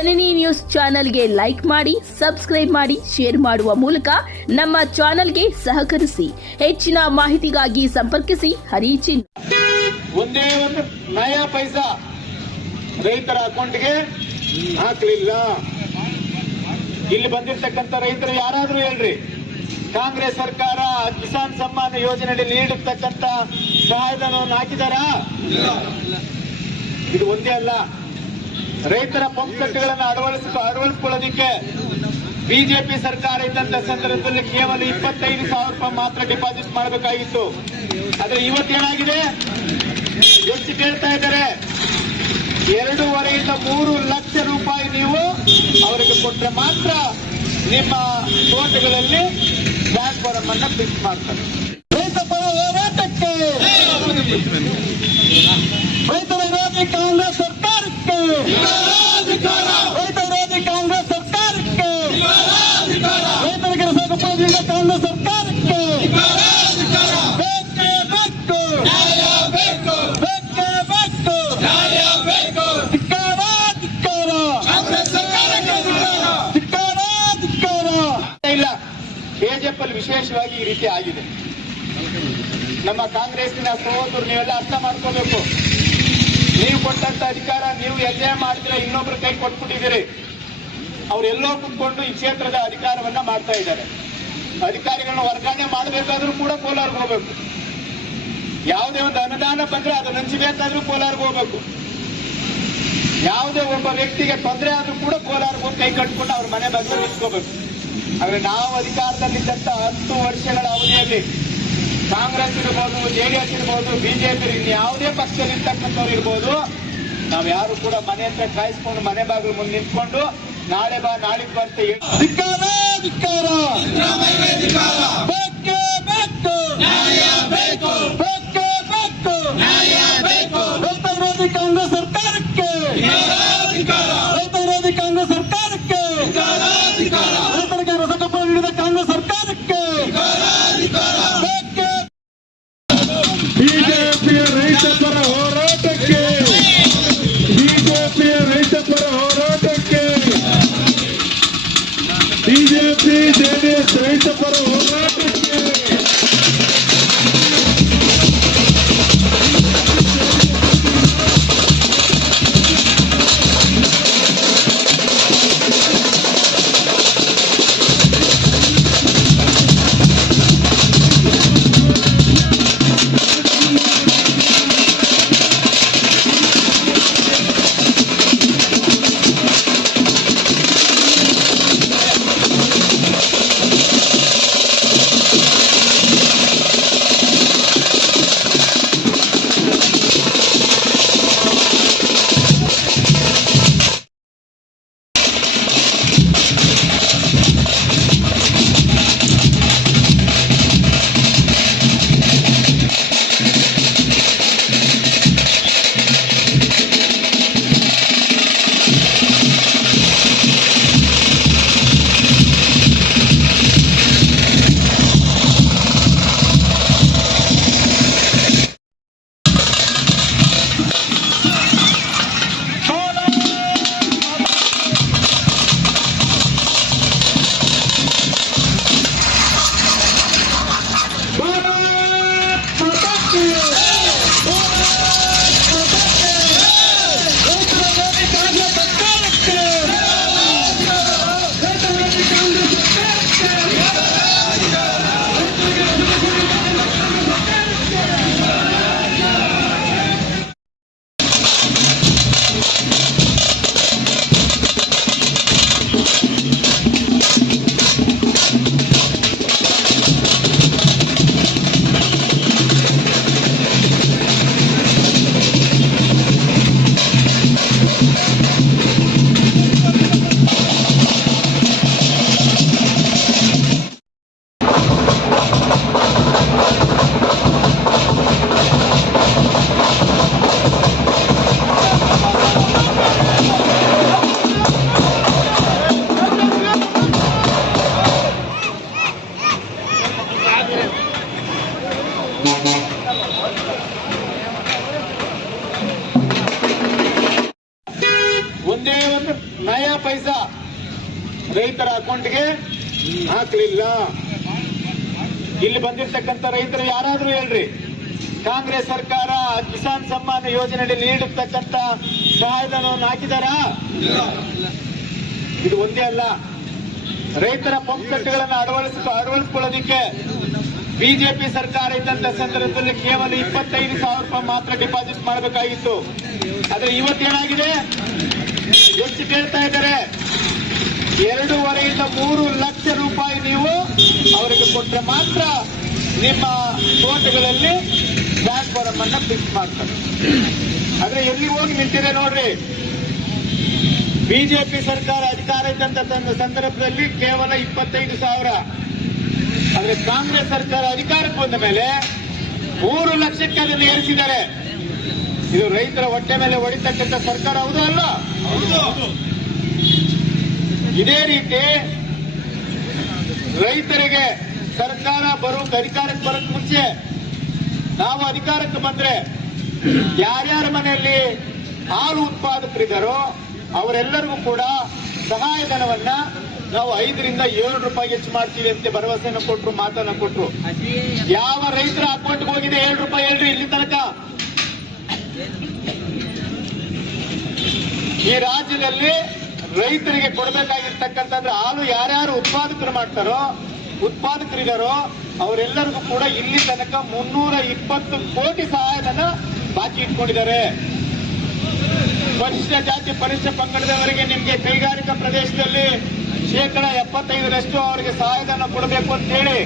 ಜನನಿ news ಚಾನೆಲ್ಗೆ like ಮಾಡಿ subscribe ಮಾಡಿ ಶೇರ್ ಮಾಡುವ ಮೂಲಕ ನಮ್ಮ ಚಾನೆಲ್ಗೆ ಸಹಕರಿಸಿ. ಹೆಚ್ಚಿನ ಮಾಹಿತಿಗಾಗಿ ಸಂಪರ್ಕಿಸಿ. ಹರಿಚಿನ್ ಒಂದೇ ಒಂದು ನಯಾ ಪೈಸಾ ರೈತರ ಅಕೌಂಟ್ಗೆ ಹಾಕ್ಲಿಲ್ಲ. ಇಲ್ಲಿ ಬಂದಿರ್ತಕ್ಕಂಥ ರೈತರು ಯಾರಾದ್ರೂ ಹೇಳ್ರಿ. ಕಾಂಗ್ರೆಸ್ ಸರ್ಕಾರ ಕಿಸಾನ್ ಸಮ್ಮಾನ ಯೋಜನೆಯಲ್ಲಿ ನೀಡಿರ್ತಕ್ಕಂಥ ಸಹಾಯಧನವನ್ನು ಹಾಕಿದಾರಾ? ಇದು ಒಂದೇ ಅಲ್ಲ. ರೈತರ ಪಂಪ್ ಸೆಟ್ಗಳನ್ನು ಅಳವಡಿಸ ಅಳವಡಿಸಿಕೊಳ್ಳೋದಿಕ್ಕೆ ಬಿಜೆಪಿ ಸರ್ಕಾರ ಇದ್ದಂತ ಸಂದರ್ಭದಲ್ಲಿ ಕೇವಲ ಇಪ್ಪತ್ತೈದು ಸಾವಿರ ರೂಪಾಯಿ ಮಾತ್ರ ಡಿಪಾಸಿಟ್ ಮಾಡಬೇಕಾಗಿತ್ತು. ಆದ್ರೆ ಇವತ್ತೇನಾಗಿದೆ ಎಷ್ಟು ಕೇಳ್ತಾ ಇದ್ದಾರೆ? ಎರಡೂವರೆಯಿಂದ ಮೂರು ಲಕ್ಷ ರೂಪಾಯಿ ನೀವು ಅವರಿಗೆ ಕೊಟ್ಟರೆ ಮಾತ್ರ ನಿಮ್ಮ ತೋಟಗಳಲ್ಲಿ ಟ್ರಾನ್ಸ್ಫಾರಂ ಅನ್ನ ಫಿಕ್ಸ್ ಮಾಡ್ತಾರೆ. ರೈತ ಪರ ಹೋರಾಟಕ್ಕೆ ರೈತರ ವಿರೋಧಿ ಕಾಂಗ್ರೆಸ್ ಸರ್ಕಾರಕ್ಕೆ. ವಿರೋಧಿ ಕಾಂಗ್ರೆಸ್ ಸರ್ಕಾರಕ್ಕೆ. ರೈತರಿಗೆ ಕಾಂಗ್ರೆಸ್ ಸರ್ಕಾರಕ್ಕೆ. ಬೇಕೇ ಇಲ್ಲ ಅಲ್ಲಿ ವಿಶೇಷವಾಗಿ ಈ ರೀತಿ ಆಗಿದೆ. ನಮ್ಮ ಕಾಂಗ್ರೆಸ್ಸಿನ ಸಹೋದರು ನೀವೆಲ್ಲ ಅರ್ಥ ಮಾಡ್ಕೋಬೇಕು. ನೀವು ಕೊಟ್ಟಂತ ಅಧಿಕಾರ ನೀವು ಎಲ್ಲೇ ಮಾಡಿದ್ರೆ ಇನ್ನೊಬ್ಬರ ಕೈ ಕೊಟ್ಬಿಟ್ಟಿದ್ದೀರಿ. ಅವರೆಲ್ಲೋ ಕುತ್ಕೊಂಡು ಈ ಕ್ಷೇತ್ರದ ಅಧಿಕಾರವನ್ನ ಮಾಡ್ತಾ ಇದ್ದಾರೆ. ಅಧಿಕಾರಿಗಳನ್ನ ವರ್ಗಾವಣೆ ಮಾಡಬೇಕಾದ್ರೂ ಕೂಡ ಕೋಲಾರ್ಗೆ ಹೋಗ್ಬೇಕು. ಯಾವುದೇ ಒಂದು ಅನುದಾನ ಬಂದ್ರೆ ಅದು ನಂಚಬೇಕಾದ್ರೂ ಕೋಲಾರ್ಗೆ ಹೋಗ್ಬೇಕು. ಯಾವುದೇ ಒಬ್ಬ ವ್ಯಕ್ತಿಗೆ ತೊಂದರೆ ಆದ್ರೂ ಕೂಡ ಕೋಲಾರ್ಗೆ ಹೋಗಿ ಕೈ ಕಟ್ಕೊಂಡು ಅವ್ರ ಮನೆ ಬಗ್ಗೆ ನಿಂತ್ಕೋಬೇಕು ಆದ್ರೆ ನಾವು ಅಧಿಕಾರದಲ್ಲಿದ್ದಂತ ಹತ್ತು ವರ್ಷಗಳ ಅವಧಿಯಲ್ಲಿ ಕಾಂಗ್ರೆಸ್ ಇರ್ಬೋದು ಜೆಡಿಎಸ್ ಇರ್ಬೋದು ಬಿಜೆಪಿ ಯಾವುದೇ ಪಕ್ಷದಲ್ಲಿರ್ತಕ್ಕಂಥವ್ರು ಇರ್ಬೋದು ನಾವು ಯಾರು ಕೂಡ ಮನೆ ಹತ್ರ ಕಾಯಿಸ್ಕೊಂಡು ಮನೆ ಬಾಗಿಲು ಮುಂದೆ ನಿಂತ್ಕೊಂಡು ನಾಳೆ ಬಾ ನಾಳೆ ಬಾ ಇಲ್ಲಿ ಬಂದಿರ್ತಕ್ಕಂಥ ರೈತರು ಯಾರಾದರೂ ಹೇಳ್ರಿ. ಕಾಂಗ್ರೆಸ್ ಸರ್ಕಾರ ಕಿಸಾನ್ ಸಮ್ಮಾನ ಯೋಜನೆಯಲ್ಲಿ ನೀಡಿರ್ತಕ್ಕಂಥ ಸಹಾಯಧನವನ್ನು ಹಾಕಿದಾರಾ? ಇದು ಒಂದೇ ಅಲ್ಲ. ರೈತರ ಪಂಪ್ ಸೆಟ್ಗಳನ್ನು ಅಳವಡಿಸ ಅಳವಡಿಸಿಕೊಳ್ಳೋದಿಕ್ಕೆ ಬಿಜೆಪಿ ಸರ್ಕಾರ ಇದ್ದಂತ ಸಂದರ್ಭದಲ್ಲಿ ಕೇವಲ ಇಪ್ಪತ್ತೈದು ಸಾವಿರ ರೂಪಾಯಿ ಮಾತ್ರ ಡಿಪಾಸಿಟ್ ಮಾಡಬೇಕಾಗಿತ್ತು. ಆದ್ರೆ ಇವತ್ತೇನಾಗಿದೆ ಎಷ್ಟು ಕೇಳ್ತಾ ಇದ್ದಾರೆ. ಎರಡೂವರೆಯಿಂದ ಮೂರು ಲಕ್ಷ ರೂಪಾಯಿ ನೀವು ಅವರಿಗೆ ಕೊಟ್ಟರೆ ಮಾತ್ರ ನಿಮ್ಮ ತೋಟಗಳಲ್ಲಿ ಬ್ಲಾಕ್ ಫಾರಂ ಅನ್ನ ಫಿಕ್ಸ್ ಮಾಡ್ತಾರೆ. ಆದ್ರೆ ಎಲ್ಲಿ ಹೋಗಿ ನಿಂತಿದೆ ನೋಡ್ರಿ. ಬಿಜೆಪಿ ಸರ್ಕಾರ ಅಧಿಕಾರ ಇದ್ದಂತ ಸಂದ- ಸಂದರ್ಭದಲ್ಲಿ ಕೇವಲ ಇಪ್ಪತ್ತೈದು ಸಾವಿರ. ಆದ್ರೆ ಕಾಂಗ್ರೆಸ್ ಸರ್ಕಾರ ಅಧಿಕಾರಕ್ಕೆ ಬಂದ ಮೇಲೆ ಮೂರು ಲಕ್ಷಕ್ಕೆ ಅದನ್ನು ಏರಿಸಿದ್ದಾರೆ. ಇದು ರೈತರ ಹೊಟ್ಟೆ ಮೇಲೆ ಹೊಡಿತಕ್ಕಂಥ ಸರ್ಕಾರ ಹೌದು ಅಲ್ಲ? ಇದೇ ರೀತಿ ರೈತರಿಗೆ ಸರ್ಕಾರ ಬರೋ, ಅಧಿಕಾರಕ್ಕೆ ಬರೋಕ್ ಮುಂಚೆ ನಾವು ಅಧಿಕಾರಕ್ಕೆ ಬಂದ್ರೆ ಯಾರ್ಯಾರ ಮನೆಯಲ್ಲಿ ಹಾಲು ಉತ್ಪಾದಕರಿದ್ದಾರೋ ಅವರೆಲ್ಲರಿಗೂ ಕೂಡ ಸಹಾಯಧನವನ್ನ ನಾವು ಐದರಿಂದ ಏಳು ರೂಪಾಯಿ ಹೆಚ್ಚು ಮಾಡ್ತೀವಿ ಅಂತ ಭರವಸೆಯನ್ನು ಕೊಟ್ಟರು ಮಾತನ್ನ ಕೊಟ್ಟರು ಯಾವ ರೈತರ ಅಕೌಂಟ್ಗೆ ಹೋಗಿದೆ ಏಳು ರೂಪಾಯಿ ಹೇಳ್ರಿ ಇಲ್ಲಿ ತನಕ. ಈ ರಾಜ್ಯದಲ್ಲಿ ರೈತರಿಗೆ ಕೊಡಬೇಕಾಗಿರ್ತಕ್ಕಂಥದ್ದು ಹಾಲು ಯಾರ್ಯಾರು ಉತ್ಪಾದಕರು ಮಾಡ್ತಾರೋ, ಉತ್ಪಾದಕರಿದಾರೋ, ಅವರೆಲ್ಲರಿಗೂ ಕೂಡ ಇಲ್ಲಿ ತನಕ ಮುನ್ನೂರ ಇಪ್ಪತ್ತು ಕೋಟಿ ಸಹಾಯಧನ ಬಾಕಿ ಇಟ್ಕೊಂಡಿದ್ದಾರೆ. ಪರಿಶಿಷ್ಟ ಜಾತಿ, ಪರಿಶಿಷ್ಟ ಪಂಗಡದವರಿಗೆ ನಿಮಗೆ ಕೈಗಾರಿಕಾ ಪ್ರದೇಶದಲ್ಲಿ ಶೇಕಡ ಎಪ್ಪತ್ತೈದರಷ್ಟು ಅವರಿಗೆ ಸಹಾಯಧನ ಕೊಡಬೇಕು ಅಂತ ಹೇಳಿ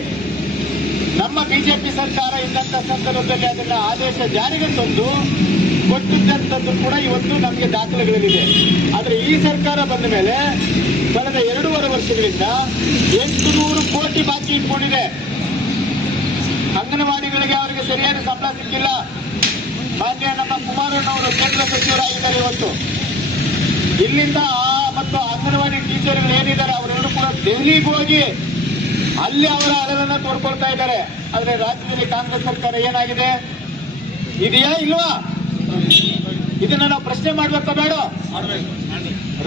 ನಮ್ಮ ಬಿಜೆಪಿ ಸರ್ಕಾರ ಇದ್ದಂತ ಸಂದರ್ಭದಲ್ಲಿ ಅದನ್ನ ಆದೇಶ ಜಾರಿಗೆ ತಂದು ಕೊಟ್ಟಿದ್ದಂಥದ್ದು ಕೂಡ ಇವತ್ತು ನಮಗೆ ದಾಖಲೆಗಳಿದೆ ಆದರೆ ಈ ಸರ್ಕಾರ ಬಂದ ಮೇಲೆ ಕಳೆದ ಎರಡೂವರೆ ವರ್ಷಗಳಿಂದ ಎಂಟು ನೂರು ಕೋಟಿ ಬಾಕಿ ಇಟ್ಕೊಂಡಿದೆ. ಅಂಗನವಾಡಿಗಳಿಗೆ ಅವರಿಗೆ ಸರಿಯಾದ ಸಂಬಳ ಸಿಕ್ಕಿಲ್ಲ. ಮಾನ್ಯ ನಮ್ಮ ಕುಮಾರಣ್ಣವರು ಕೇಂದ್ರ ಸಚಿವರಾಗಿದ್ದಾರೆ ಇವತ್ತು. ಇಲ್ಲಿಂದ ಮತ್ತು ಅಂಗನವಾಡಿ ಟೀಚರ್ಗಳು ಏನಿದ್ದಾರೆ ಅವರೆಲ್ಲರೂ ಕೂಡ ದೆಹಲಿಗೆ ಹೋಗಿ ಅಲ್ಲಿ ಅವರ ಅಳಲನ್ನ ತೋಡ್ಕೊಳ್ತಾ ಇದ್ದಾರೆ. ಆದರೆ ರಾಜ್ಯದಲ್ಲಿ ಕಾಂಗ್ರೆಸ್ ಸರ್ಕಾರ ಏನಾಗಿದೆ? ಇದೆಯಾ ಇಲ್ವಾ? ಇದನ್ನ ನಾವು ಪ್ರಶ್ನೆ ಮಾಡ್ಬೇಕಾ ಬೇಡ?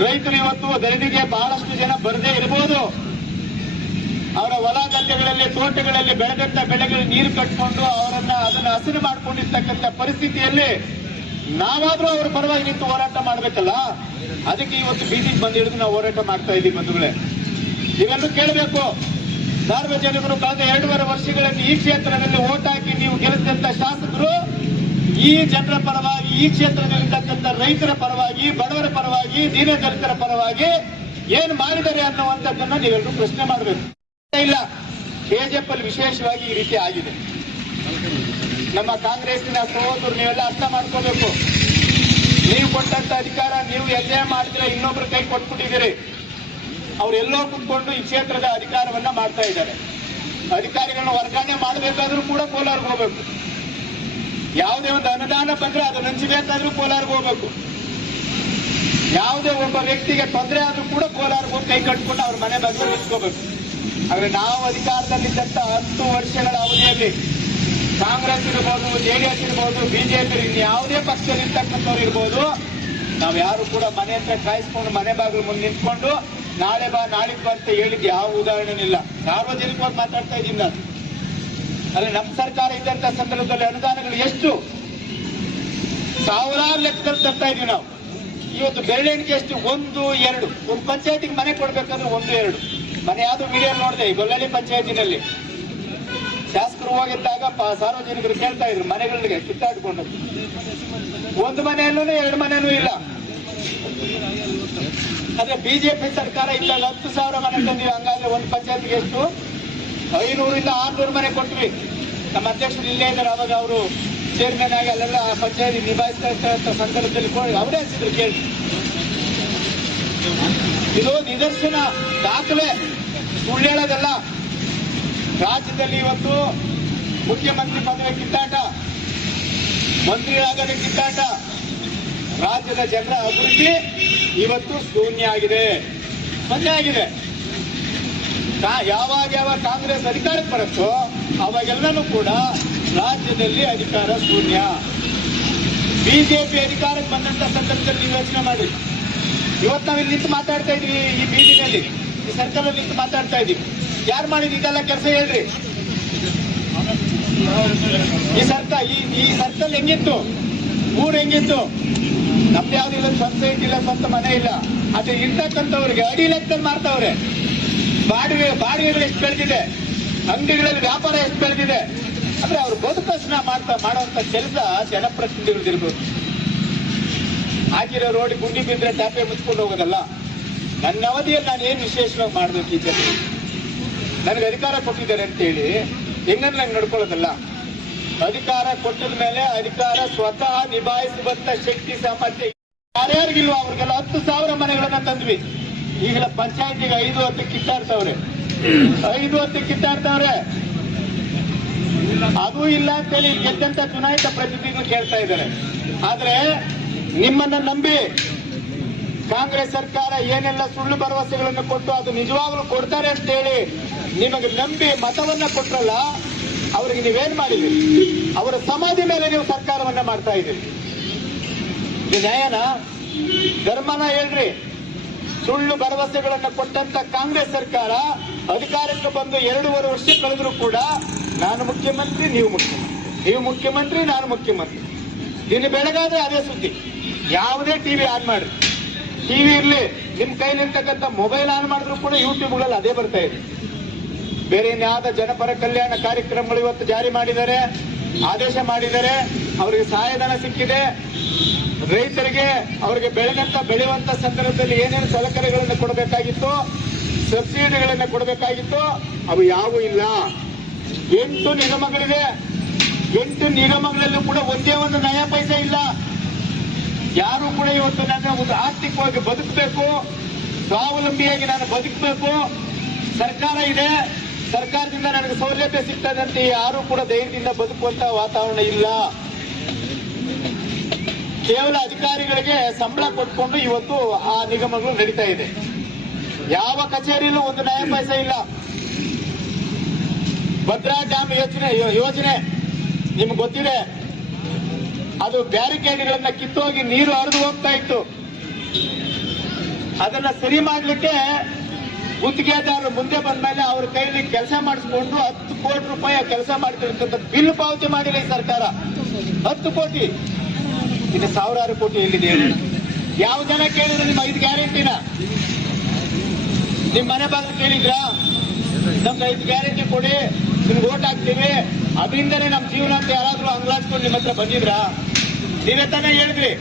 ರೈತರು ಇವತ್ತು ಧರಣಿಗೆ ಬಹಳಷ್ಟು ಜನ ಬರದೇ ಇರಬಹುದು ಅವರ ಹೊಲ ಗದ್ದೆಗಳಲ್ಲಿ ತೋಟಗಳಲ್ಲಿ ಬೆಳೆದಂತ ಬೆಳೆಗಳಿಗೆ ನೀರು ಕಟ್ಕೊಂಡು ಅವರನ್ನ ಅದನ್ನ ಹಸಿರು ಮಾಡ್ಕೊಂಡಿರ್ತಕ್ಕಂಥ ಪರಿಸ್ಥಿತಿಯಲ್ಲಿ ನಾವಾದ್ರೂ ಅವ್ರ ಪರವಾಗಿ ನಿಂತು ಹೋರಾಟ ಮಾಡ್ಬೇಕಲ್ಲ? ಅದಕ್ಕೆ ಇವತ್ತು ಬೀದಿಗೆ ಬಂದು ಹಿಡಿದು ನಾವು ಹೋರಾಟ ಮಾಡ್ತಾ ಇದ್ದೀವಿ ಬಂಧುಗಳೇ. ಇವೆಲ್ಲೂ ಕೇಳಬೇಕು. ಸಾರ್ವಜನಿಕರು ಕಳೆದ ಎರಡೂವರೆ ವರ್ಷಗಳಲ್ಲಿ ಈ ಕ್ಷೇತ್ರದಲ್ಲಿ ಓಟ್ ಹಾಕಿ ನೀವು ಗೆಲ್ಲಿಸಿದಂತ ಶಾಸಕರು ಈ ಜನರ ಪರವಾಗಿ, ಈ ಕ್ಷೇತ್ರದಲ್ಲಿರ್ತಕ್ಕಂಥ ರೈತರ ಪರವಾಗಿ, ಬಡವರ ಪರವಾಗಿ, ದೀನ ದಲಿತರ ಪರವಾಗಿ ಏನ್ ಮಾಡಿದ್ದಾರೆ ಅನ್ನುವಂಥದ್ದನ್ನ ನೀವೆಲ್ಲರೂ ಪ್ರಶ್ನೆ ಮಾಡಬೇಕು. ಇಲ್ಲ ಕೆಜಿಎಫ್ ಅಲ್ಲಿ ವಿಶೇಷವಾಗಿ ಈ ರೀತಿ ಆಗಿದೆ. ನಮ್ಮ ಕಾಂಗ್ರೆಸ್ನ ಸಹೋದರು ನೀವೆಲ್ಲ ಅರ್ಥ ಮಾಡ್ಕೋಬೇಕು. ನೀವು ಕೊಟ್ಟಂತ ಅಧಿಕಾರ ನೀವು ಎಲ್ಲೇ ಮಾಡಿದ್ರೆ ಇನ್ನೊಬ್ರ ಕೈ ಕೊಟ್ಬಿಟ್ಟಿದ್ದೀರಿ. ಅವರೆಲ್ಲೋ ಕುತ್ಕೊಂಡು ಈ ಕ್ಷೇತ್ರದ ಅಧಿಕಾರವನ್ನ ಮಾಡ್ತಾ ಇದ್ದಾರೆ. ಅಧಿಕಾರಿಗಳನ್ನ ವರ್ಗಾವಣೆ ಮಾಡಬೇಕಾದ್ರೂ ಕೂಡ ಕೋಲಾರ್ಗೆ ಹೋಗ್ಬೇಕು. ಯಾವುದೇ ಒಂದು ಅನುದಾನ ಬಂದ್ರೆ ಅದು ನಂಚಬೇಕಾದ್ರೂ ಕೋಲಾರ್ಗೆ ಹೋಗ್ಬೇಕು. ಯಾವುದೇ ಒಬ್ಬ ವ್ಯಕ್ತಿಗೆ ತೊಂದರೆ ಆದ್ರೂ ಕೂಡ ಕೋಲಾರ್ಗೆ ಹೋಗಿ ಕೈ ಕಟ್ಕೊಂಡು ಅವ್ರ ಮನೆ ಬಗ್ಗೆ ನಿಂತ್ಕೋಬೇಕು. ಆದ್ರೆ ನಾವು ಅಧಿಕಾರದಲ್ಲಿದ್ದಂತ ಹತ್ತು ವರ್ಷಗಳ ಅವಧಿಯಲ್ಲಿ ಕಾಂಗ್ರೆಸ್ ಇರ್ಬೋದು ಜೆಡಿಎಸ್ ಇರ್ಬೋದು ಬಿಜೆಪಿ ಯಾವುದೇ ಪಕ್ಷದಲ್ಲಿ ಇರ್ತಕ್ಕಂಥವ್ರು ಇರ್ಬೋದು, ನಾವು ಯಾರು ಕೂಡ ಮನೆ ಹತ್ರ ಕಾಯಿಸ್ಕೊಂಡು ಮನೆ ಬಾಗಿಲು ಮುಂದೆ ನಿಂತ್ಕೊಂಡು ನಾಳೆ ಬಾ ನಾಳೆ ಬಾ ಅಂತ ಹೇಳಿದ್ ಯಾವ ಉದಾಹರಣೆ ಇಲ್ಲ. ಸಾರ್ವಜನಿಕವಾಗಿ ಮಾತಾಡ್ತಾ ಇದ್ದೀನಿ ನಾನು. ಅಲ್ಲಿ ನಮ್ಮ ಸರ್ಕಾರ ಇದ್ದಂತ ಸಂದರ್ಭದಲ್ಲಿ ಅನುದಾನಗಳು ಎಷ್ಟು? ಸಾವಿರಾರು ಲೆಕ್ಕದಲ್ಲಿ ತರ್ತಾ ಇದೀವಿ ನಾವು. ಇವತ್ತು ಬೆರಳೆಣಿಕೆ ಎಷ್ಟು? ಒಂದು, ಎರಡು. ಒಂದು ಪಂಚಾಯತಿಗೆ ಮನೆ ಕೊಡ್ಬೇಕಂದ್ರೆ ಒಂದು, ಎರಡು. ಮನೆ ಯಾವುದು ವಿಡಿಯೋ ನೋಡಿದೆ, ಈ ಗೊಲ್ಲಳ್ಳಿ ಪಂಚಾಯತಿನಲ್ಲಿ. ಶಾಸಕರು ಹೋಗಿದ್ದಾಗ ಸಾರ್ವಜನಿಕರು ಕೇಳ್ತಾ ಇದ್ರು, ಮನೆಗಳಿಗೆ ಕಿತ್ತಾಡ್ಕೊಂಡು ಒಂದು ಮನೆಯಲ್ಲೂ ಎರಡು ಮನೆಯೂ ಇಲ್ಲ. ಅದೇ, ಬಿಜೆಪಿ ಸರ್ಕಾರ ಇಲ್ಲ ಹತ್ತು ಸಾವಿರ ಮನೆ ತಂದಿವಿ ಹಂಗಾದ್ರೆ ಒಂದು ಪಂಚಾಯತ್ಗೆ ಎಷ್ಟು? ಐನೂರಿಂದ ಆರ್ನೂರು ಮನೆ ಕೊಟ್ವಿ. ನಮ್ಮ ಅಧ್ಯಕ್ಷರು ಇಲ್ಲೇ ಇದ್ದಾರೆ, ಅವಾಗ ಅವರು ಚೇರ್ಮನ್ ಆಗಿ ಅಲ್ಲೆಲ್ಲ ಪಂಚಾಯತಿ ನಿಭಾಯಿಸ್ತಾ ಇರ್ತಾರಂತ ಸಂದರ್ಭದಲ್ಲಿ ಅವರೇ ಹಚ್ಚಿದ್ರು ಕೇಳಿ. ಇದು ನಿದರ್ಶನ, ದಾಖಲೆ. ಸುಳ್ಳೇಳೋದಲ್ಲ ರಾಜ್ಯದಲ್ಲಿ ಇವತ್ತು ಮುಖ್ಯಮಂತ್ರಿ ಪದವಿ ಕಿತ್ತಾಟ ಮಂತ್ರಿಗಳಾಗದ ಕಿತ್ತಾಟ. ರಾಜ್ಯದ ಜನರ ಅಭಿವೃದ್ಧಿ ಇವತ್ತು ಶೂನ್ಯ ಆಗಿದೆ. ಸೊನ್ನೆ ಆಗಿದೆ. ಯಾವಾಗ ಯಾವಾಗ ಕಾಂಗ್ರೆಸ್ ಅಧಿಕಾರಕ್ಕೆ ಬರುತ್ತೋ, ಅವಾಗೆಲ್ಲನೂ ಕೂಡ ರಾಜ್ಯದಲ್ಲಿ ಅಧಿಕಾರ ಶೂನ್ಯ. ಬಿಜೆಪಿ ಅಧಿಕಾರಕ್ಕೆ ಬಂದಂತ ಸಂದರ್ಭದಲ್ಲಿ ಯೋಚನೆ ಮಾಡಿ. ಇವತ್ತು ನಾವು ಇಲ್ಲಿ ನಿಂತು ಮಾತಾಡ್ತಾ ಇದ್ವಿ ಈ ಬೀದಿನಲ್ಲಿ. ಈ ಸರ್ಕಲ್ ನಿಂತು ಮಾತಾಡ್ತಾ ಇದೀವಿ ಯಾರು ಮಾಡಿದ ಇದೆಲ್ಲ ಕೆಲಸ ಹೇಳ್ರಿ. ಈ ಸರ್ಕಲ್ ಈ ಈ ಸರ್ಕಲ್ ಹೆಂಗಿತ್ತು? ಊರು ಹೆಂಗಿತ್ತು? ನಮ್ದು ಯಾವ್ದು ಇಲ್ಲ, ಸ್ವಂತ ಇಲ್ಲ, ಸ್ವಂತ ಮನೆ ಇಲ್ಲ. ಅದೇ ಇರ್ತಕ್ಕಂಥವ್ರಿಗೆ ಅಡಿ ಲೆಕ್ಕದಲ್ಲಿ ಮಾಡ್ತಾವ್ರೆ ಬಾಡಿಗೆ ಬಾಡಿಗೆಗಳು ಎಷ್ಟು ಬೆಳೆದಿದೆ? ಅಂಗಡಿಗಳಲ್ಲಿ ವ್ಯಾಪಾರ ಎಷ್ಟು ಬೆಳೆದಿದೆ? ಅಂದ್ರೆ ಅವರು ಬದುಕಸ್ನ ಮಾಡ್ತಾ ಮಾಡುವಂತ ಕೆಲಸ ಜನಪ್ರತಿನಿಧಿಗಳು ಆಗಿರೋ ರೋಡ್ ಗುಂಡಿ ಬಿದ್ದರೆ ಟಾಪೆ ಮುಚ್ಕೊಂಡು ಹೋಗೋದಲ್ಲ. ನನ್ನ ಅವಧಿಯಲ್ಲಿ ನಾನು ಏನು ವಿಶೇಷವಾಗಿ ಮಾಡಬೇಕು ಈ ಜನ ನನಗೆ ಅಧಿಕಾರ ಕೊಟ್ಟಿದ್ದಾರೆ ಅಂತೇಳಿ ಹೆಂಗಂದ್ರೆ ನಂಗೆ ನಡ್ಕೊಳ್ಳೋದಲ್ಲ. ಅಧಿಕಾರ ಕೊಟ್ಟದ ಮೇಲೆ ಅಧಿಕಾರ ಸ್ವತಃ ನಿಭಾಯಿಸುವಂತ ಶಕ್ತಿ, ಸಾಮರ್ಥ್ಯ ಯಾರ್ಯಾರಿಗಿಲ್ವ ಅವ್ರಿಗೆಲ್ಲ ಹತ್ತು ಸಾವಿರ ಮನೆಗಳನ್ನ ತಂದ್ವಿ. ಈಗಲ ಪಂಚಾಯತಿಗೆ ಐದು ಹತ್ತು ಕಿತ್ತಾಡ್ತವ್ರೆ. ಐದು ಹತ್ತು ಕಿತ್ತಾಡ್ತವ್ರೆ. ಅದು ಇಲ್ಲ ಅಂತೇಳಿ ಗೆದ್ದಂತ ಚುನಾಯಿತ ಪ್ರತಿನಿಧಿಗಳು ಕೇಳ್ತಾ ಇದ್ದಾರೆ. ಆದ್ರೆ ನಿಮ್ಮನ್ನ ನಂಬಿ ಕಾಂಗ್ರೆಸ್ ಸರ್ಕಾರ ಏನೆಲ್ಲ ಸುಳ್ಳು ಭರವಸೆಗಳನ್ನು ಕೊಟ್ಟು ಅದು ನಿಜವಾಗ್ಲೂ ಕೊಡ್ತಾರೆ ಅಂತ ಹೇಳಿ ನಿಮಗೆ ನಂಬಿ ಮತವನ್ನ ಕೊಟ್ರಲ್ಲ, ಅವರಿಗೆ ನೀವೇನ್ ಮಾಡಿದ್ರಿ? ಅವರ ಸಮಾಧಿ ಮೇಲೆ ನೀವು ಸರ್ಕಾರವನ್ನ ಮಾಡ್ತಾ ಇದ್ದೀರಿ. ನ್ಯಾಯನಾ? ಧರ್ಮನ ಹೇಳ್ರಿ. ಸುಳ್ಳು ಭರವಸೆಗಳನ್ನು ಕೊಟ್ಟಂತ ಕಾಂಗ್ರೆಸ್ ಸರ್ಕಾರ ಅಧಿಕಾರಕ್ಕೆ ಬಂದು ಎರಡೂವರೆ ವರ್ಷ ಕಳೆದರೂ ಕೂಡ ನಾನು ಮುಖ್ಯಮಂತ್ರಿ, ನೀವು ಮುಖ್ಯಮಂತ್ರಿ. ನೀವು ಮುಖ್ಯಮಂತ್ರಿ, ನಾನು ಮುಖ್ಯಮಂತ್ರಿ. ದಿನ ಬೆಳಗಾದ್ರೆ ಅದೇ ಸುದ್ದಿ. ಯಾವುದೇ ಟಿವಿ ಆನ್ ಮಾಡ್ರಿ. ಟಿವಿ ಇರಲಿ, ನಿಮ್ಮ ಕೈಲಿರ್ತಕ್ಕಂಥ ಮೊಬೈಲ್ ಆನ್ ಮಾಡಿದ್ರು ಕೂಡ ಯೂಟ್ಯೂಬ್ಗಳಲ್ಲಿ ಅದೇ ಬರ್ತಾ ಇದೆ. ಬೇರೆ ಇನ್ಯಾವುದ ಜನಪರ ಕಲ್ಯಾಣ ಕಾರ್ಯಕ್ರಮಗಳು ಇವತ್ತು ಜಾರಿ ಮಾಡಿದ್ದಾರೆ, ಆದೇಶ ಮಾಡಿದ್ದಾರೆ, ಅವರಿಗೆ ಸಹಾಯಧನ ಸಿಕ್ಕಿದೆ. ರೈತರಿಗೆ ಅವರಿಗೆ ಬೆಳೆದಂತ, ಬೆಳೆಯುವಂತ ಸಂದರ್ಭದಲ್ಲಿ ಏನೇನು ಸಲಕರಣೆಗಳನ್ನು ಕೊಡಬೇಕಾಗಿತ್ತು, ಸಬ್ಸಿಡಿಗಳನ್ನು ಕೊಡಬೇಕಾಗಿತ್ತು, ಅವು ಯಾವೂ ಇಲ್ಲ. ಎಂಟು ನಿಗಮಗಳಿದೆ. ಎಂಟು ನಿಗಮಗಳಲ್ಲೂ ಕೂಡ ಒಂದೇ ಒಂದು ನಯ ಪೈಸೆ ಇಲ್ಲ. ಯಾರು ಕೂಡ ಇವತ್ತು ನನ್ನ ಒಂದು ಆರ್ಥಿಕವಾಗಿ ಬದುಕಬೇಕು, ಸ್ವಾವಲಂಬಿಯಾಗಿ ನಾನು ಬದುಕಬೇಕು. ಸರ್ಕಾರ ಇದೆ. ಸರ್ಕಾರದಿಂದ ನನಗೆ ಸೌಲಭ್ಯ ಸಿಗ್ತದಂತೆ ಯಾರು ಕೂಡ ಧೈರ್ಯದಿಂದ ಬದುಕುವಂತ ವಾತಾವರಣ ಇಲ್ಲ. ಕೇವಲ ಅಧಿಕಾರಿಗಳಿಗೆ ಸಂಬಳ ಕೊಟ್ಕೊಂಡು ಇವತ್ತು ಆ ನಿಗಮಗಳು ನಡೀತಾ ಇದೆ. ಯಾವ ಕಚೇರಿಯಲ್ಲೂ ಒಂದು ನ್ಯಾಯ ಪೈಸೆ ಇಲ್ಲ. ಭದ್ರಾ ಡ್ಯಾಮ್ ಯೋಜನೆ ಯೋಜನೆ ನಿಮ್ಗೆ ಗೊತ್ತಿದೆ. ಅದು ಬ್ಯಾರಿಕೇಡ್ಗಳನ್ನ ಕಿತ್ತೋಗಿ ನೀರು ಹರಿದು ಹೋಗ್ತಾ ಇತ್ತು. ಅದನ್ನ ಸರಿ ಮಾಡ್ಲಿಕ್ಕೆ ಗುತ್ತಿಗೆದಾರರು ಮುಂದೆ ಬಂದ ಮೇಲೆ ಅವ್ರ ಕೈಲಿ ಕೆಲಸ ಮಾಡಿಸ್ಕೊಂಡು ಹತ್ತು ಕೋಟಿ ರೂಪಾಯಿ ಕೆಲಸ ಮಾಡ್ತಿರ್ತಕ್ಕಂಥ ಬಿಲ್ ಪಾವತಿ ಮಾಡಿಲ್ಲ ಈ ಸರ್ಕಾರ. ಹತ್ತು ಕೋಟಿ. ಇನ್ನು ಸಾವಿರಾರು ಕೋಟಿ ಎಲ್ಲಿದೆ ಯಾವ ಜನ ಕೇಳಿದ್ರೆ ನಿಮ್ಮ ಐದು ಗ್ಯಾರಂಟಿನ? ನಿಮ್ ಮನೆ ಬಾಗಿಲು ಕೇಳಿದ್ರ? ನಮ್ಗೆ ಐದು ಗ್ಯಾರಂಟಿ ಕೊಡಿ, ನಿಮ್ಗೆ ಓಟ್ ಹಾಕ್ತೀವಿ. ಅದರಿಂದನೇ ನಮ್ಮ ಜೀವನ ಅಂತ ಯಾರಾದ್ರೂ ಅಂಗ್ಲಾಡ್ಕೊಂಡು ನಿಮ್ಮ ಹತ್ರ ಬಂದಿದ್ರಾ? ನೀವೇ ತಾನೇ ಹೇಳಿದ್ರಿ.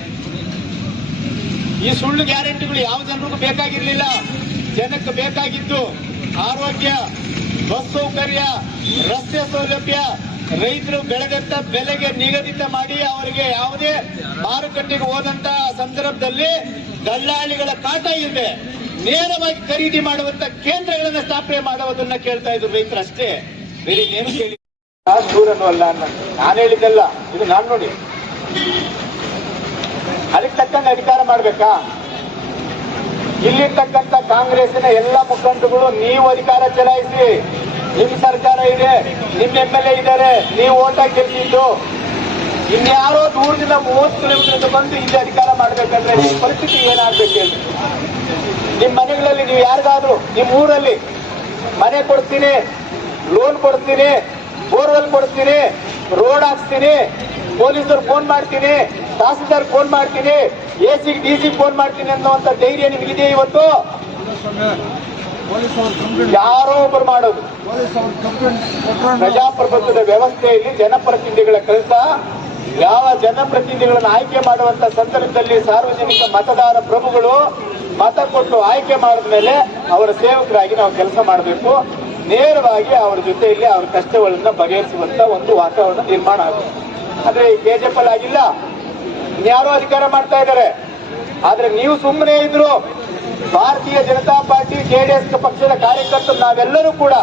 ಈ ಸುಳ್ಳು ಗ್ಯಾರಂಟಿಗಳು ಯಾವ ಜನರಿಗೂ ಬೇಕಾಗಿರ್ಲಿಲ್ಲ. ಜನಕ್ಕೆ ಬೇಕಾಗಿದ್ದು ಆರೋಗ್ಯ ಬಸ್ ಸೌಕರ್ಯ ರಸ್ತೆ ಸೌಲಭ್ಯ, ರೈತರು ಬೆಳೆದಂತ ಬೆಲೆಗೆ ನಿಗದಿತ ಮಾಡಿ ಅವರಿಗೆ ಯಾವುದೇ ಮಾರುಕಟ್ಟೆಗೆ ಹೋದಂತ ಸಂದರ್ಭದಲ್ಲಿ ದಲ್ಲಾಳಿಗಳ ಕಾಟ ಇದೆ ನೇರವಾಗಿ ಖರೀದಿ ಮಾಡುವಂತ ಕೇಂದ್ರಗಳನ್ನ ಸ್ಥಾಪನೆ ಮಾಡುವುದನ್ನ ಕೇಳ್ತಾ ಇದ್ರು ರೈತರು ಅಷ್ಟೇ ಬೇರೆ ಏನು ಕೇಳಿ ದೂರನು ಅಲ್ಲ ನಾನು ಹೇಳಿದ್ದಲ್ಲ. ಇದು ನಾನು ನೋಡಿ. ಅದಕ್ಕೆ ತಕ್ಕಂಗೆ ಅಧಿಕಾರ ಮಾಡ್ಬೇಕಾ? ಇಲ್ಲಿರ್ತಕ್ಕಂಥ ಕಾಂಗ್ರೆಸ್ನ ಎಲ್ಲ ಮುಖಂಡರುಗಳು, ನೀವು ಅಧಿಕಾರ ಚಲಾಯಿಸಿ. ನಿಮ್ ಸರ್ಕಾರ ಇದೆ, ನಿಮ್ ಎಂ ಎಲ್ ಎ ಇದ್ದಾರೆ, ನೀವು ಓಟ ಗೆದ್ದಿದ್ದು ಇನ್ಯಾರೋ ದೂರದಿಂದ ಮೂವತ್ತು ಕಿಲೋಮೀಟರ್ ಬಂದು ಇಲ್ಲಿ ಅಧಿಕಾರ ಮಾಡ್ಬೇಕಂದ್ರೆ ನಿಮ್ ಪರಿಸ್ಥಿತಿ ಏನಾಗ್ಬೇಕು ಹೇಳಿ. ನಿಮ್ ಮನೆಗಳಲ್ಲಿ ನೀವು ಯಾರಿಗಾದ್ರೂ, ನಿಮ್ ಊರಲ್ಲಿ ಮನೆ ಕೊಡ್ತೀನಿ ಲೋನ್ ಕೊಡ್ತೀನಿ ಬೋರ್ವೆಲ್ ಕೊಡ್ತೀನಿ ರೋಡ್ ಹಾಕ್ತೀನಿ ಪೊಲೀಸರು ಫೋನ್ ಮಾಡ್ತೀನಿ ತಹಸೀಲ್ದಾರ್ ಫೋನ್ ಮಾಡ್ತೀನಿ A C D C phone ಮಾಡ್ತೀನಿ ಅನ್ನುವಂತ ಧೈರ್ಯ ನಿಮಗಿದೆ ಇವತ್ತು? ಯಾರೋ ಒಬ್ಬರು ಮಾಡೋದು. ಪ್ರಜಾಪ್ರಭುತ್ವದ ವ್ಯವಸ್ಥೆಯಲ್ಲಿ ಜನಪ್ರತಿನಿಧಿಗಳ ಕೆಲಸ, ಯಾವ ಜನಪ್ರತಿನಿಧಿಗಳನ್ನು ಆಯ್ಕೆ ಮಾಡುವಂತ ಸಂದರ್ಭದಲ್ಲಿ ಸಾರ್ವಜನಿಕ ಮತದಾರ ಪ್ರಭುಗಳು ಮತ ಕೊಟ್ಟು ಆಯ್ಕೆ ಮಾಡಿದ ಮೇಲೆ ಅವರ ಸೇವಕರಾಗಿ ನಾವು ಕೆಲಸ ಮಾಡಬೇಕು. ನೇರವಾಗಿ ಅವರ ಜೊತೆಯಲ್ಲಿ ಅವರ ಕಷ್ಟಗಳನ್ನು ಬಗೆಹರಿಸುವಂತ ಒಂದು ವಾತಾವರಣ ನಿರ್ಮಾಣ ಆಗುತ್ತೆ. ಆದ್ರೆ ಈ ಕೆಜೆಪಿ ಆಗಿಲ್ಲ. ಇನ್ಯಾರೋ ಅಧಿಕಾರ ಮಾಡ್ತಾ ಇದ್ದಾರೆ ಆದ್ರೆ ನೀವು ಸುಮ್ಮನೆ ಇದ್ರು ಭಾರತೀಯ ಜನತಾ ಪಾರ್ಟಿ ಜೆಡಿಎಸ್ ಪಕ್ಷದ ಕಾರ್ಯಕರ್ತರು ನಾವೆಲ್ಲರೂ ಕೂಡ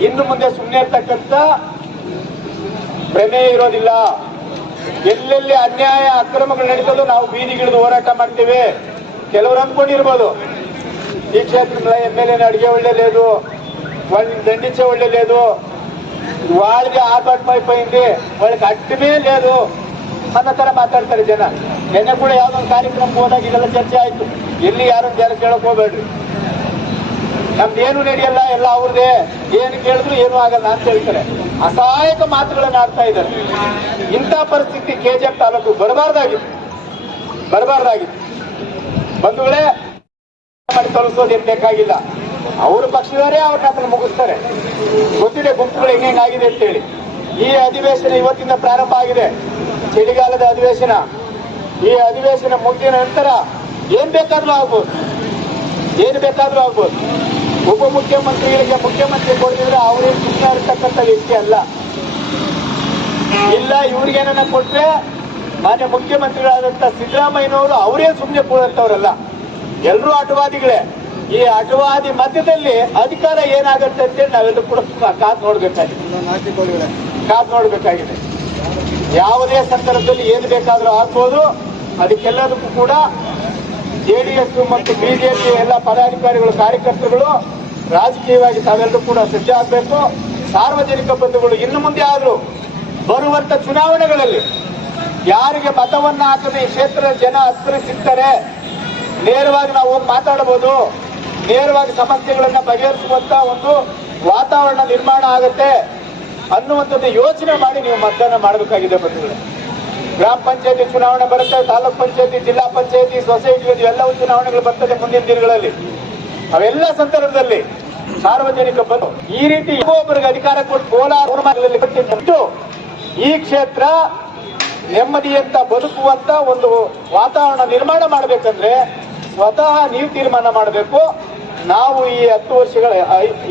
ಇನ್ನು ಮುಂದೆ ಸುಮ್ಮನೆ ಇರ್ತಕ್ಕಂಥ ಪ್ರಮೇಯ ಇರೋದಿಲ್ಲ ಎಲ್ಲೆಲ್ಲಿ ಅನ್ಯಾಯ ಅಕ್ರಮಗಳು ನಡೀತದೋ ನಾವು ಬೀದಿಗಿಳಿದು ಹೋರಾಟ ಮಾಡ್ತೀವಿ ಕೆಲವರು ಅಂದ್ಕೊಂಡಿರ್ಬೋದು ఈ క్షేత్రంలో ఎమ్మెల్యేని అడిగే వాళ్ళే లేదు వాళ్ళని దండించే వాళ్ళే లేదు వాళ్ళకి ఆర్భాటం అయిపోయింది వాళ్ళకి అడ్డమే లేదు ಅನ್ನೋ ತರ ಮಾತಾಡ್ತಾರೆ ಜನ. ನಿನ್ನೆ ಕೂಡ ಯಾವ್ದೊಂದು ಕಾರ್ಯಕ್ರಮಕ್ಕೆ ಹೋದಾಗ ಇದೆಲ್ಲ ಚರ್ಚೆ ಆಯ್ತು. ಎಲ್ಲಿ ಯಾರು ಜನ ಕೇಳಕ್ ಹೋಗ್ಬೇಡ್ರಿ. ನಮ್ದು ಏನು ನಡೆಯಲ್ಲ, ಎಲ್ಲ ಅವ್ರದೇ ಏನು ಕೇಳಿದ್ರು ಏನು ಆಗಲ್ಲ ಅಂತ ಹೇಳ್ತಾರೆ. ಅಸಹಾಯಕ ಮಾತುಗಳನ್ನ ಆಡ್ತಾ ಇದ್ದಾರೆ. ಇಂಥ ಪರಿಸ್ಥಿತಿ ಕೆಜಿಎಫ್ ತಾಲೂಕು ಬರಬಾರ್ದಾಗಿತ್ತು. ಬರಬಾರ್ದಾಗಿತ್ತು. ಬಂಧುಗಳೇ, ಮಾಡಿ ತೋರಿಸೋದು ಏನ್ ಬೇಕಾಗಿಲ್ಲ. ಅವ್ರ ಪಕ್ಷದವರೇ ಅವ್ರನ್ನ ಅದನ್ನು ಮುಗಿಸ್ತಾರೆ. ಗೊತ್ತಿದೆ ಗುಂಪುಗಳು ಹೆಂಗಾಗಿದೆ ಅಂತೇಳಿ. ಈ ಅಧಿವೇಶನ ಇವತ್ತಿಂದ ಪ್ರಾರಂಭ ಆಗಿದೆ. ಚಳಿಗಾಲದ ಅಧಿವೇಶನ. ಈ ಅಧಿವೇಶನ ಮುಗಿದ ನಂತರ ಏನ್ ಬೇಕಾದ್ರೂ ಆಗ್ಬೋದು. ಏನ್ ಬೇಕಾದ್ರೂ ಆಗ್ಬೋದು. ಉಪಮುಖ್ಯಮಂತ್ರಿಗಳಿಗೆ ಮುಖ್ಯಮಂತ್ರಿ ಕೊಡ್ತಿದ್ರೆ ಅವರೇ ಸುಮ್ಮನೆ ಇರ್ತಕ್ಕಂಥ ವ್ಯಕ್ತಿ ಅಲ್ಲ. ಇಲ್ಲ ಇವ್ರಿಗೇನ ಕೊಟ್ರೆ ಮಾನ್ಯ ಮುಖ್ಯಮಂತ್ರಿಗಳಾದಂತ ಸಿದ್ದರಾಮಯ್ಯನವರು ಅವರೇ ಸುಮ್ಮನೆ ಕೂಡಂತವ್ರಲ್ಲ ಎಲ್ಲರೂ ಅಟವಾದಿಗಳೇ ಈ ಅಟವಾದಿ ಮಧ್ಯದಲ್ಲಿ ಅಧಿಕಾರ ಏನಾಗುತ್ತೆ ಅಂತೇಳಿ ನಾವೆಲ್ಲರೂ ಕೂಡ ಕಾದ್ ನೋಡ್ಬೇಕಾಗಿದೆ. ಕಾದ್ ನೋಡ್ಬೇಕಾಗಿದೆ. ಯಾವುದೇ ಸಂದರ್ಭದಲ್ಲಿ ಏನು ಬೇಕಾದರೂ ಆಗ್ಬೋದು ಅದಕ್ಕೆಲ್ಲದಕ್ಕೂ ಕೂಡ ಜೆಡಿಎಸ್ ಮತ್ತು ಬಿಜೆಪಿ ಎಲ್ಲ ಪದಾಧಿಕಾರಿಗಳು, ಕಾರ್ಯಕರ್ತರುಗಳು ರಾಜಕೀಯವಾಗಿ ತಾವೆಲ್ಲರೂ ಕೂಡ ಸಜ್ಜಾಗಬೇಕು ಸಾರ್ವಜನಿಕ ಬಂಧುಗಳು ಇನ್ನು ಮುಂದೆ ಆದರೂ ಬರುವಂತ ಚುನಾವಣೆಗಳಲ್ಲಿ ಯಾರಿಗೆ ಮತವನ್ನ ಹಾಕದೆ ಈ ಕ್ಷೇತ್ರದ ಜನ ಹತ್ತಿರ ಸಿಗ್ತಾರೆ, ನೇರವಾಗಿ ನಾವು ಮಾತಾಡಬಹುದು ನೇರವಾಗಿ ಸಮಸ್ಯೆಗಳನ್ನು ಬಗೆಹರಿಸುವಂತ ಒಂದು ವಾತಾವರಣ ನಿರ್ಮಾಣ ಆಗುತ್ತೆ. ಅನ್ನುವಂಥದ್ದು ಯೋಚನೆ ಮಾಡಿ ನೀವು ಮತದಾನ ಮಾಡಬೇಕಾಗಿದೆ ಬಂಧುಗಳೇ. ಗ್ರಾಮ ಪಂಚಾಯತಿ ಚುನಾವಣೆ ಬರುತ್ತೆ, ತಾಲೂಕ್ ಪಂಚಾಯತಿ, ಜಿಲ್ಲಾ ಪಂಚಾಯತಿ, ಸೊಸೈಟಿ ಎಲ್ಲವೂ ಚುನಾವಣೆಗಳು ಬರ್ತದೆ ಮುಂದಿನ ದಿನಗಳಲ್ಲಿ. ಅವೆಲ್ಲ ಸಂದರ್ಭದಲ್ಲಿ ಸಾರ್ವಜನಿಕ ಬಂದು ಈ ರೀತಿ ಒಬ್ಬರಿಗೆ ಅಧಿಕಾರ ಕೊಟ್ಟು ಕೋಲಾರ ಕೊಟ್ಟಿದ್ದು ಈ ಕ್ಷೇತ್ರ ನೆಮ್ಮದಿಯಂತ ಬದುಕುವಂತ ಒಂದು ವಾತಾವರಣ ನಿರ್ಮಾಣ ಮಾಡಬೇಕಂದ್ರೆ ಸ್ವತಃ ನೀವು ತೀರ್ಮಾನ ಮಾಡಬೇಕು. ನಾವು ಈ ಹತ್ತು ವರ್ಷಗಳ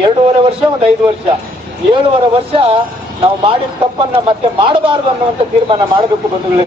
ಎರಡೂವರೆ ವರ್ಷ, ಒಂದು ಐದು ವರ್ಷ. ಏಳುವರೆ ವರ್ಷ ನಾವು ಮಾಡಿದ ತಪ್ಪನ್ನ ಮತ್ತೆ ಮಾಡಬಾರದು ಅನ್ನುವಂತ ತೀರ್ಮಾನ ಮಾಡಬೇಕು ಬಂಧುಗಳೇ.